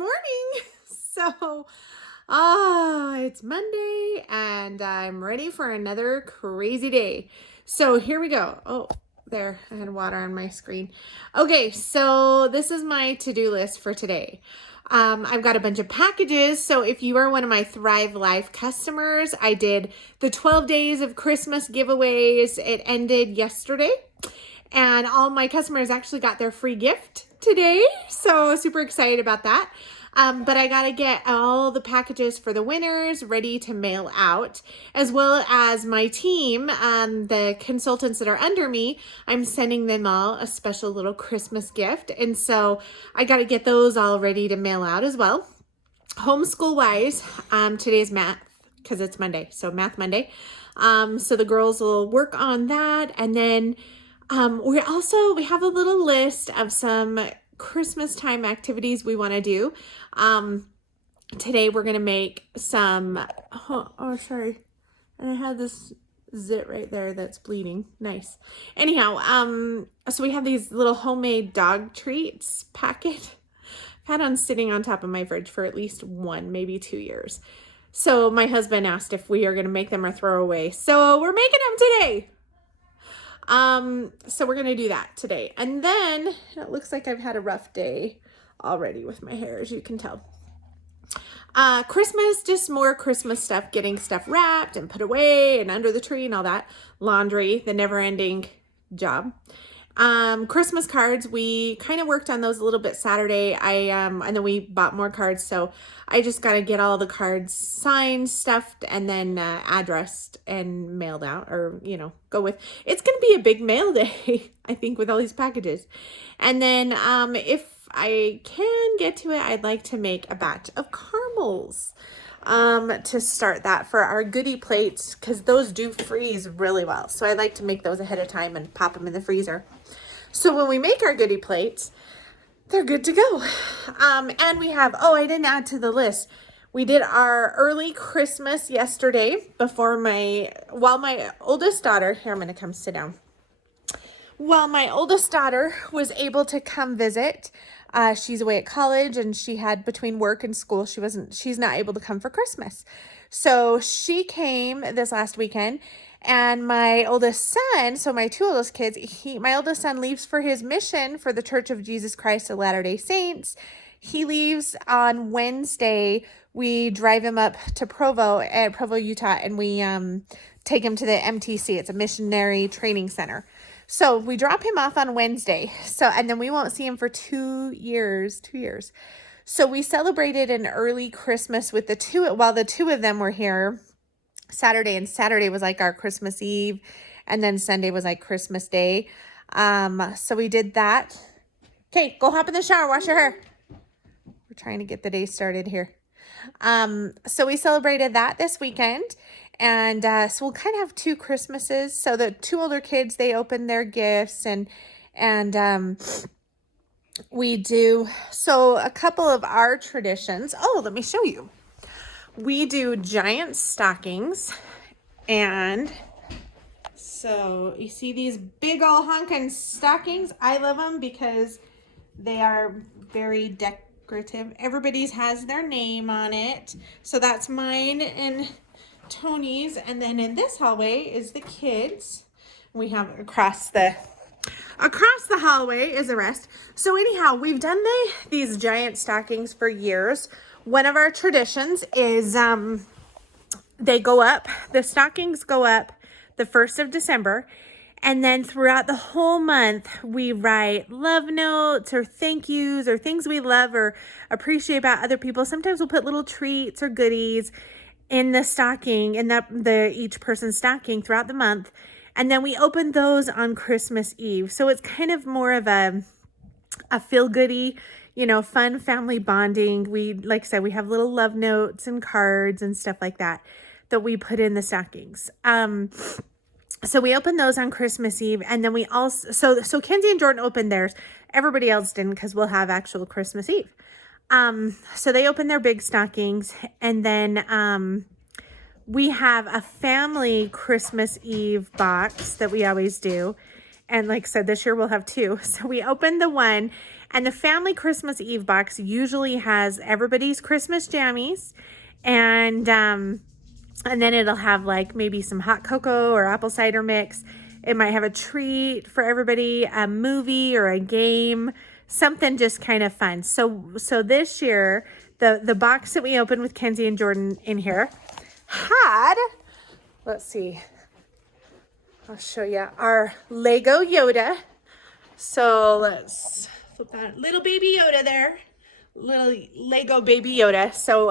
morning. So, it's Monday and I'm ready for another crazy day. So here we go. Oh, there, I had water on my screen. Okay, so this is my to-do list for today. I've got a bunch of packages. So if you are one of my Thrive Life customers, I did the 12 days of Christmas giveaways. It ended yesterday. And all my customers actually got their free gift today. So super excited about that. But I got to get all the packages for the winners ready to mail out, as well as my team, the consultants that are under me. I'm sending them all a special little Christmas gift. And so I got to get those all ready to mail out as well. Homeschool wise, today's math because it's Monday. So Math Monday. So the girls will work on that. And then we have a little list of some Christmas time activities we want to do. Today we're going to make some, sorry. And I had this zit right there that's bleeding. Nice. Anyhow, so we have these little homemade dog treats packet. I've had on sitting on top of my fridge for at least 1, maybe 2 years. So my husband asked if we are going to make them or throw away. So we're making them today. So we're going to do that today. And then it looks like I've had a rough day already with my hair, as you can tell. Christmas, just more Christmas stuff, getting stuff wrapped and put away and under the tree and all that. Laundry, the never ending job. Christmas cards, we kind of worked on those a little bit Saturday. And then we bought more cards. So I just got to get all the cards signed, stuffed, and then, addressed and mailed out, or, go with, it's going to be a big mail day, I think, with all these packages. And then, if I can get to it, I'd like to make a batch of caramels, to start that for our goodie plates, because those do freeze really well. So I like to make those ahead of time and pop them in the freezer. So when we make our goodie plates, they're good to go. And we have, I didn't add to the list. We did our early Christmas yesterday while my oldest daughter, here, I'm going to come sit down. While my oldest daughter was able to come visit, she's away at college and she had between work and school, she's not able to come for Christmas. So she came this last weekend, and my oldest son, so my 2 oldest kids, my oldest son leaves for his mission for the Church of Jesus Christ of Latter-day Saints. He leaves on Wednesday. We drive him up to Provo, Utah, and we take him to the MTC. It's a missionary training center. So we drop him off on Wednesday. And then we won't see him for 2 years. So we celebrated an early Christmas with while the 2 of them were here Saturday, and Saturday was like our Christmas Eve, and then Sunday was like Christmas Day. So we did that. Okay, go hop in the shower, wash your hair. We're trying to get the day started here. So we celebrated that this weekend. And so we'll kind of have 2 Christmases. So the 2 older kids, they open their gifts, and we do. So a couple of our traditions. Oh, let me show you. We do giant stockings. And so you see these big ol' honkin' stockings. I love them because they are very decorative. Everybody's has their name on it. So that's mine and Tony's, and then in this hallway is the kids. We have across the hallway is the rest. So anyhow, we've done these giant stockings for years. One of our traditions is the stockings go up the 1st of December, and then throughout the whole month we write love notes or thank yous or things we love or appreciate about other people. Sometimes we'll put little treats or goodies in the stocking, in each person's stocking throughout the month. And then we open those on Christmas Eve. So it's kind of more of a feel-goody, fun family bonding. Like I said, we have little love notes and cards and stuff like that we put in the stockings. So we opened those on Christmas Eve, and then we also, so Kenzie and Jordan opened theirs. Everybody else didn't, because we'll have actual Christmas Eve. So they open their big stockings, and then we have a family Christmas Eve box that we always do. And like I said, this year we'll have 2. So we opened the one, And the family Christmas Eve box usually has everybody's Christmas jammies, and then it'll have like maybe some hot cocoa or apple cider mix. It might have a treat for everybody, a movie or a game, something just kind of fun. So this year, the box that we opened with Kenzie and Jordan in here had, let's see, I'll show you our Lego Yoda. So let's flip that little baby Yoda there, little Lego baby Yoda. So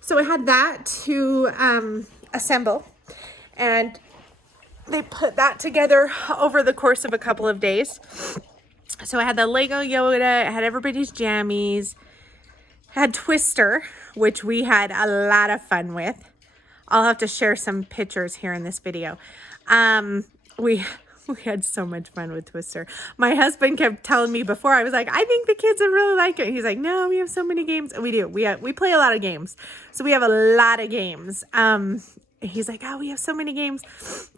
so I had that to assemble, and they put that together over the course of a couple of days. So I had the Lego Yoda, I had everybody's jammies, had Twister, which we had a lot of fun with. I'll have to share some pictures here in this video. We had so much fun with Twister. My husband kept telling me before, I was like, I think the kids would really like it. He's like, no, we have so many games. And we do. We play a lot of games. So we have a lot of games. He's like, oh, we have so many games.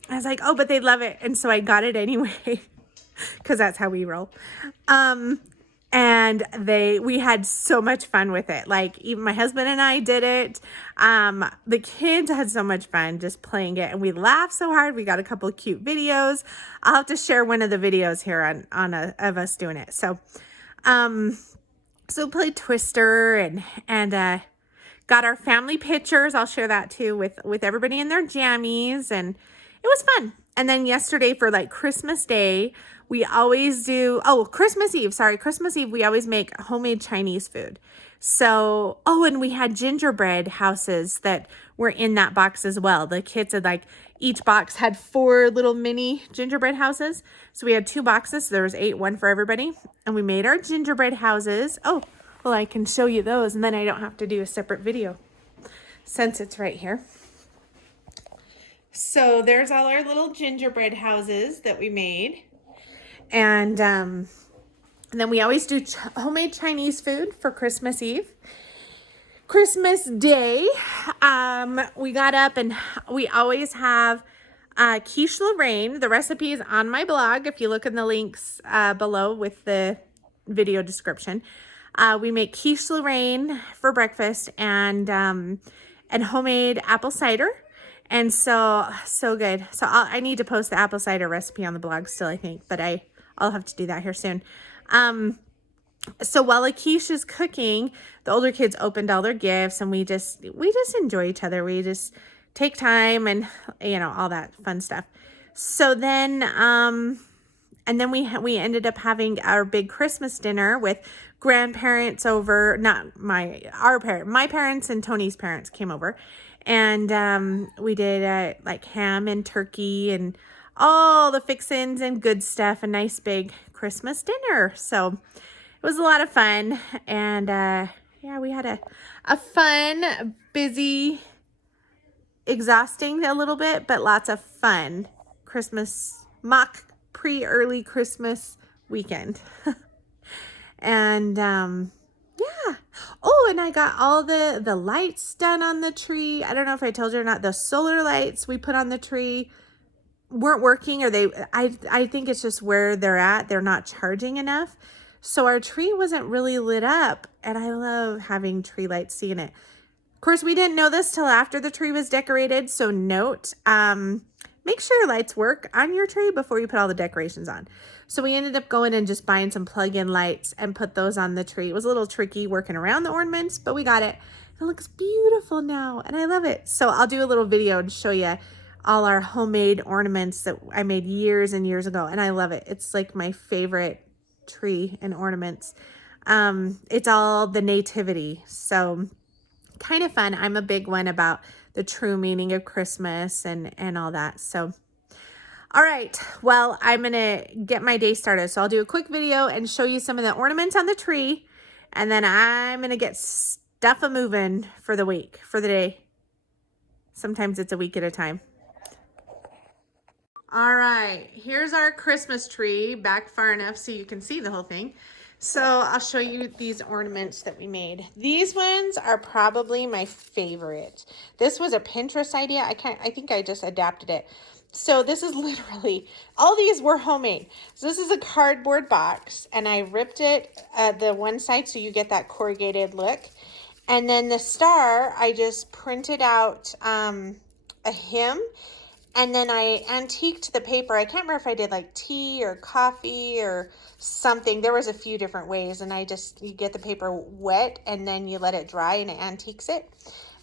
I was like, oh, but they love it. And so I got it anyway, because that's how we roll. And we had so much fun with it. Like, even my husband and I did it. The kids had so much fun just playing it, and we laughed so hard. We got a couple of cute videos. I'll have to share one of the videos here of us doing it. So played Twister and got our family pictures. I'll share that too with everybody in their jammies, and it was fun. And then yesterday for like Christmas Day, we always do, Christmas Eve, we always make homemade Chinese food. So, and we had gingerbread houses that were in that box as well. The kids had like, each box had 4 little mini gingerbread houses. So we had 2 boxes. So there was 8, one for everybody. And we made our gingerbread houses. Oh, well, I can show you those, and then I don't have to do a separate video since it's right here. So there's all our little gingerbread houses that we made. And then we always do homemade Chinese food for Christmas Eve. Christmas Day, we got up and we always have quiche Lorraine. The recipe is on my blog if you look in the links below with the video description. We make quiche Lorraine for breakfast and homemade apple cider. And so good. So I need to post the apple cider recipe on the blog still, I think, but I'll have to do that here soon. So while the quiche is cooking, the older kids opened all their gifts, and we just enjoy each other. We just take time and, all that fun stuff. So then, and then we ended up having our big Christmas dinner with grandparents over, my parents and Tony's parents came over. And we did like ham and turkey and all the fixins and good stuff, a nice big Christmas dinner. So it was a lot of fun. And we had a fun, busy, exhausting a little bit, but lots of fun Christmas, early Christmas weekend. And yeah. Oh, and I got all the lights done on the tree. I don't know if I told you or not. The solar lights we put on the tree weren't working, or I think it's just where they're at. They're not charging enough. So our tree wasn't really lit up, and I love having tree lights, seeing it. Of course, we didn't know this till after the tree was decorated. So note, make sure your lights work on your tree before you put all the decorations on. So we ended up going and just buying some plug-in lights and put those on the tree. It was a little tricky working around the ornaments, but we got it. It looks beautiful now, and I love it. So I'll do a little video and show you all our homemade ornaments that I made years and years ago, and I love it. It's like my favorite tree and ornaments. It's all the Nativity, so kind of fun. I'm a big one about the true meaning of Christmas and all that. So all right, well, I'm gonna get my day started. So I'll do a quick video and show you some of the ornaments on the tree, and then I'm gonna get stuff a-moving for the day. Sometimes it's a week at a time. All right, here's our Christmas tree, back far enough so you can see the whole thing. So I'll show you these ornaments that we made. These ones are probably my favorite. This was a Pinterest idea. I think I just adapted it. So this is literally, all these were homemade. So this is a cardboard box, and I ripped it the one side so you get that corrugated look. And then the star, I just printed out a hymn, and then I antiqued the paper. I can't remember if I did like tea or coffee or something. There was a few different ways, and you get the paper wet, and then you let it dry, and it antiques it.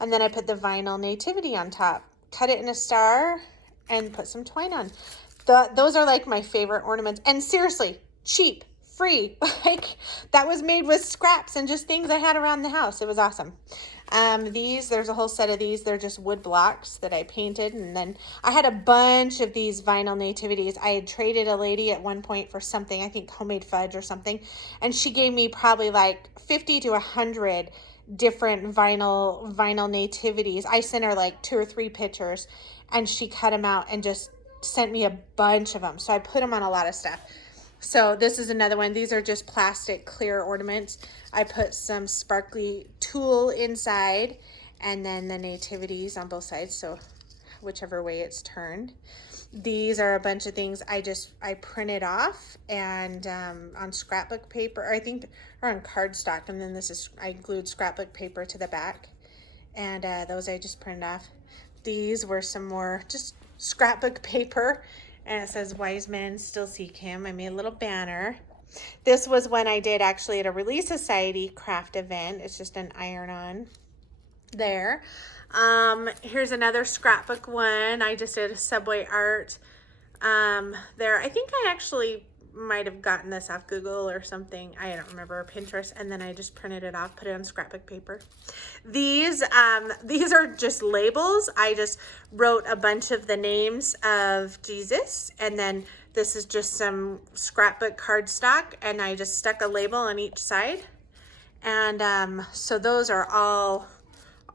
And then I put the vinyl nativity on top, cut it in a star, and put some twine on. Those are like my favorite ornaments. And seriously, cheap, free. Like, that was made with scraps and just things I had around the house. It was awesome. There's a whole set of these. They're just wood blocks that I painted. And then I had a bunch of these vinyl nativities. I had traded a lady at one point for something, I think homemade fudge or something. And she gave me probably like 50 to 100 different vinyl nativities. I sent her like 2 or 3 pictures, and she cut them out and just sent me a bunch of them. So I put them on a lot of stuff. So this is another one. These are just plastic clear ornaments. I put some sparkly tulle inside, and then the nativities on both sides, so whichever way it's turned. These are a bunch of things I printed off and on scrapbook paper, I think, or on cardstock, and then I glued scrapbook paper to the back, and those I just printed off. These were some more just scrapbook paper, and it says wise men still seek him. I made a little banner. This was when I did actually at a Relief Society craft event. It's just an iron-on there. Here's another scrapbook one. I just did a Subway art there. I think I actually might have gotten this off Google or something. I don't remember, Pinterest, and then I just printed it off, put it on scrapbook paper. These are just labels. I just wrote a bunch of the names of Jesus, and then this is just some scrapbook cardstock, and I just stuck a label on each side. And so those are all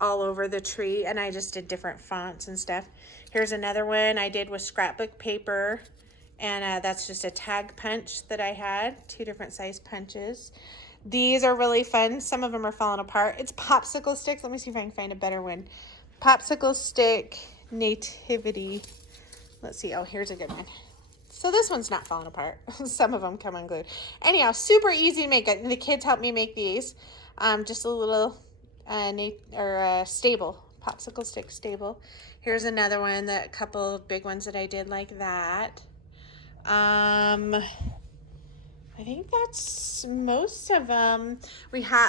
over the tree, and I just did different fonts and stuff. Here's another one I did with scrapbook paper, and that's just a tag punch that I had, 2 different size punches. These are really fun. Some of them are falling apart. It's popsicle sticks. Let me see if I can find a better one. Popsicle stick nativity. Let's see. Oh, here's a good one. So this one's not falling apart. Some of them come unglued. Anyhow, super easy to make. The kids helped me make these. Just a little stable, popsicle stick stable. Here's another one, a couple of big ones that I did like that. I think that's most of them.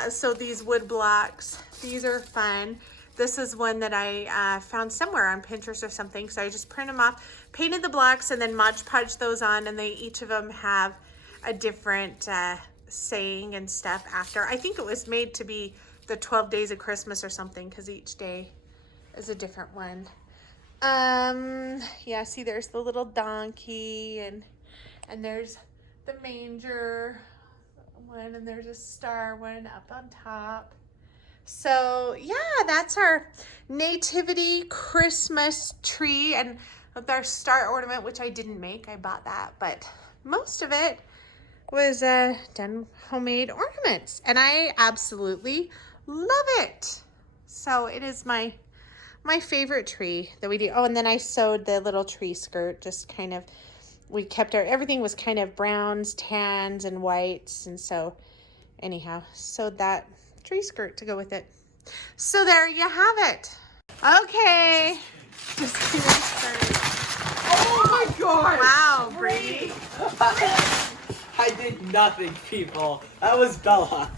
So these wood blocks, these are fun. This is one that I found somewhere on Pinterest or something. So I just print them off, painted the blocks, and then Mod Podge those on, and each of them have a different saying and stuff after. I think it was made to be the 12 days of Christmas or something, because each day is a different one. Yeah, see, there's the little donkey, and there's the manger one, and there's a star one up on top. So yeah, that's our Nativity Christmas tree, and with our star ornament, which I didn't make, I bought that, but most of it was done homemade ornaments, and I absolutely love it. So it is my favorite tree that we do. Oh, and then I sewed the little tree skirt, just kind of, we kept everything was kind of browns, tans, and whites, and so anyhow, sewed that tree skirt to go with it. So there you have it. Okay. Just kidding. Oh my gosh! Wow, Brady. I did nothing, people. That was Bella.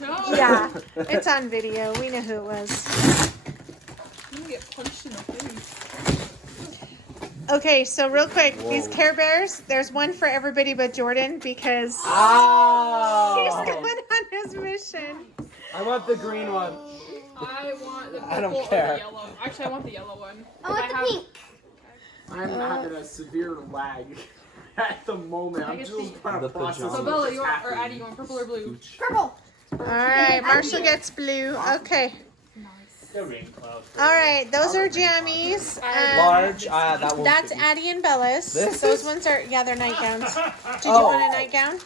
No. Yeah, it's on video. We know who it was. I'm gonna get punched in the face. Okay, so real quick, these Care Bears, there's one for everybody but Jordan because he's Oh! going on his mission. I want the green one. I want the I don't purple or care. the yellow. Actually, I want the yellow one. I want the pink. I'm having a severe lag at the moment. I'm get just the- trying to process So what's Bella, you want, or happening. Addie, you want purple or blue? Purple. All right, Marshall gets blue. Okay. The rain cloud. All right, those are jammies. Large. That won't That's fit me. Addie and Bella's. This Those is- ones are, yeah, they're nightgowns. Did you Oh. want a nightgown?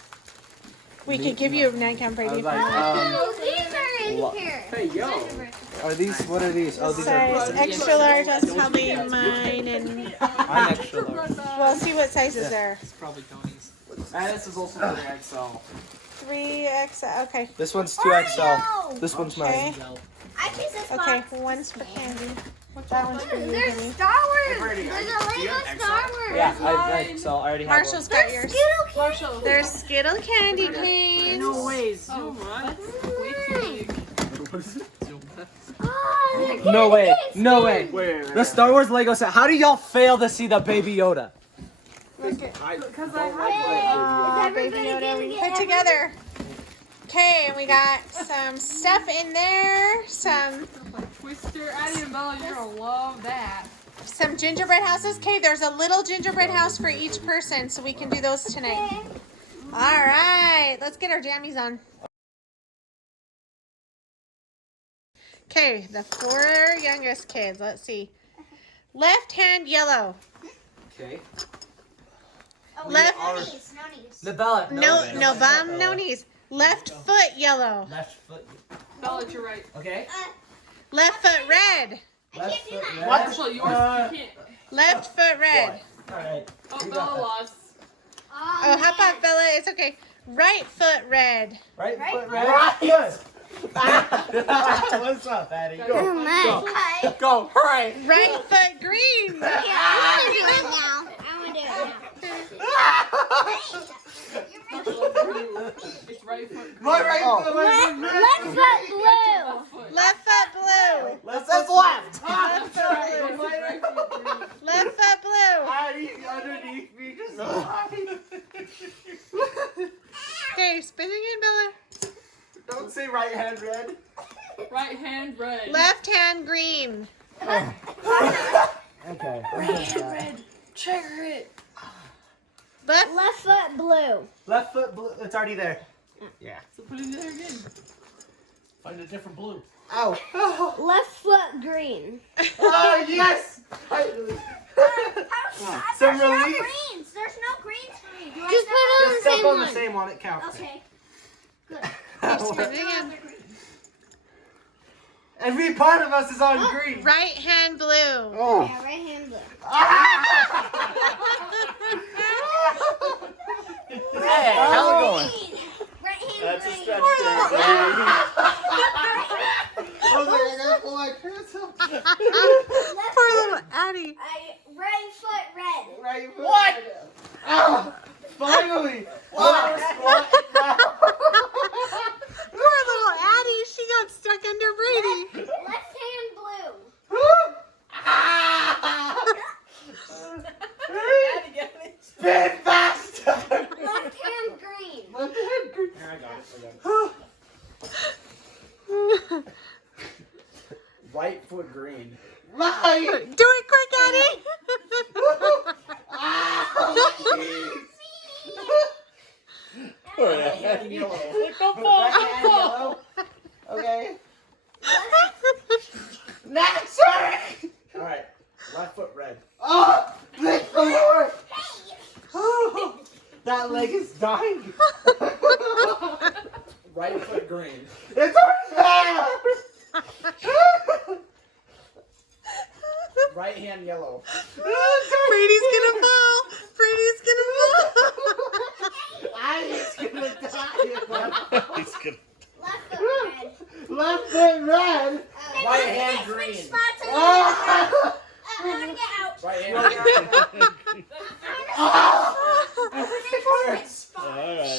We could give you a nightgown, I Brady. was if you like, want. Oh, these are Hey, yo. Are these? What are these? Oh, these Size are. extra large. That's probably mine. And I'm extra large. we'll see what sizes there. It's probably Tony's. And this is also 3XL. 3X. Okay. This one's 2XL. This one's Okay. mine. Okay. One's for Candy. That one's for you, There's honey. Star Wars. Brady, There's do a you Lego have Star XL? Wars. Yeah, I already have Marshall's got yours. Marshall. There's Skittle candy canes. No way, Oh, Zuma. that's way too big. Oh, one. No way. No way. Wait. The Star Wars Lego set. How do y'all fail to see the Baby Yoda? Because I Aw, Baby Yoda we put together. Okay, and we got some stuff in there. Some Twister. Addie and Bella, you're gonna love that. gingerbread houses. Okay, there's a little gingerbread house for each person, so we can do those tonight. All right, let's get our jammies on. Okay, the 4 youngest kids. Let's see. Left hand yellow. Okay. Left. No knees. Nabella. No bum, no knees. Left foot yellow. Left foot. Bella, you're right. Okay. Left foot red. Left foot. Red. Marshall, yours, you can't. Left foot red. All right. Oh, You Bella got lost. Oh, hop off, Bella. It's okay. Right foot red. Right Right foot. foot. Red. Good. What's up, Addie? Go. Go, hurry. Right foot green. I want to do it now. It's right foot. What right foot? Left foot blue. Left foot blue. Left. That's left. Left foot blue. Right foot green. Left foot blue. Addie underneath me just. Okay, spinning in, Bella. Don't say right hand red. Right hand red. Left hand green. Okay. Red. Trigger it. Left. Left foot blue. Left foot blue. It's already there. Yeah. So put it in there again. Find a different blue. Ow. Left foot green. Oh yes. Some There's no relief. greens. There's no greens for me. Do I Just step put on it Just on step the on same the one? same one. It counts. Okay. Keep spinning in. Every part of us is on green. Right hand blue. Oh. Yeah, right hand blue. Hey, how's it going? Green. Right hand That's a green. stretch there, baby. I was like, I gotta pull my pants up. Left Poor foot. little Addie. Right foot red. Right foot. What? Oh, finally. Wow. Poor little Addie. She got stuck under Brady. Left hand blue. Spin faster. Left hand green. Here, I got it. Right foot green. Right. Do it quick, Addie. Right hand yellow. Right hand yellow. Okay. Next. Alright, left foot red. Oh, thank the Lord. Oh, that leg is dying. Right foot green. It's already there. Right hand yellow. Brady's gonna fall. Brady's gonna fall. I'm just gonna die. He's good. Left foot red. Left foot red. Right hand Switch green. spots. Oh. I want to get out. Right hand green.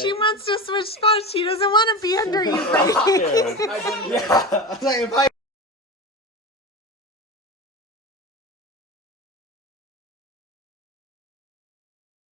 She wants to switch spots. She doesn't want to be under you, Brady. I didn't get it. Yeah. Like if I